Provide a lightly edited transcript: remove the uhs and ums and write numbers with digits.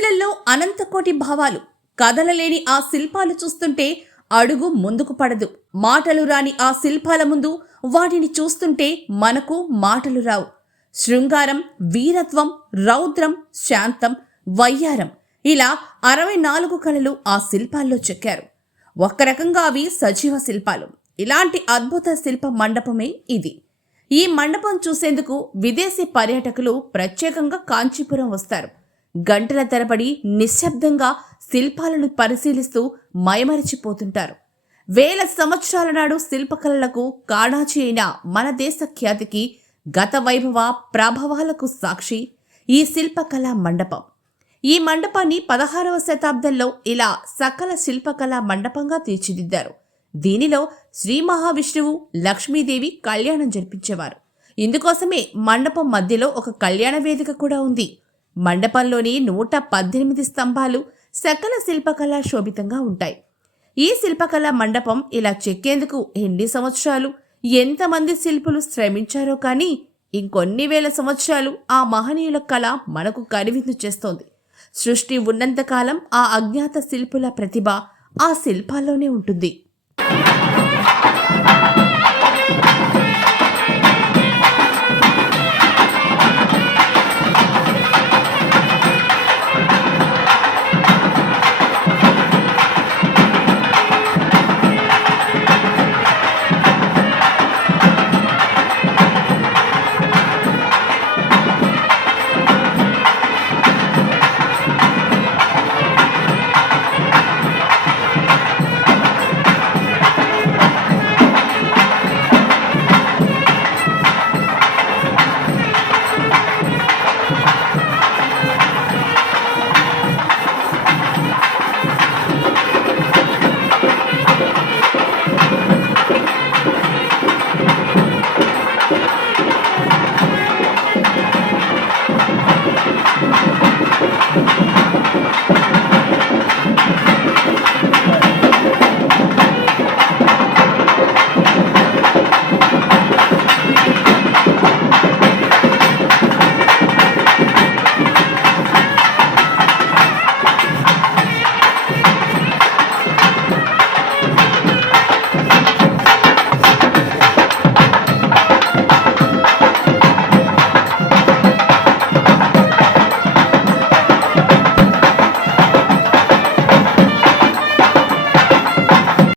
శిలల్లో అనంతకోటి భావాలు కదలలేని ఆ శిల్పాలు చూస్తుంటే అడుగు ముందుకు పడదు. మాటలు రాని ఆ శిల్పాల ముందు వాటిని చూస్తుంటే మనకు మాటలు రావు. శృంగారం, వీరత్వం, రౌద్రం, శాంతం, వయ్యారం ఇలా 64 కళలు ఆ శిల్పాల్లో చెక్కారు. ఒక్క రకంగా అవి సజీవ శిల్పాలు. ఇలాంటి అద్భుత శిల్ప మండపమే ఇది. ఈ మండపం చూసేందుకు విదేశీ పర్యాటకులు ప్రత్యేకంగా కాంచీపురం వస్తారు. గంటల తరబడి నిశ్శబ్దంగా శిల్పాలను పరిశీలిస్తూ మైమరిచిపోతుంటారు. వేల సంవత్సరాల నాడు శిల్పకళలకు కాణాచి అయిన మన దేశ ఖ్యాతికి, గత వైభవ ప్రభావాలకు సాక్షి ఈ శిల్పకళా మండపం. ఈ మండపాన్ని 16వ శతాబ్దంలో ఇలా సకల శిల్పకళా మండపంగా తీర్చిదిద్దారు. దీనిలో శ్రీ మహావిష్ణువు, లక్ష్మీదేవి కళ్యాణం జరిపించేవారు. ఇందుకోసమే మండపం మధ్యలో ఒక కళ్యాణ వేదిక కూడా ఉంది. మండపంలోని 118 స్తంభాలు సకల శిల్పకళా శోభితంగా ఉంటాయి. ఈ శిల్పకళా మండపం ఇలా చెక్కేందుకు ఎన్ని సంవత్సరాలు, ఎంతమంది శిల్పులు శ్రమించారో కానీ ఇంకొన్ని వేల సంవత్సరాలు ఆ మహనీయుల కళ మనకు కనువిందు చేస్తోంది. సృష్టి ఉన్నంతకాలం ఆ అజ్ఞాత శిల్పుల ప్రతిభ ఆ శిల్పాల్లోనే ఉంటుంది.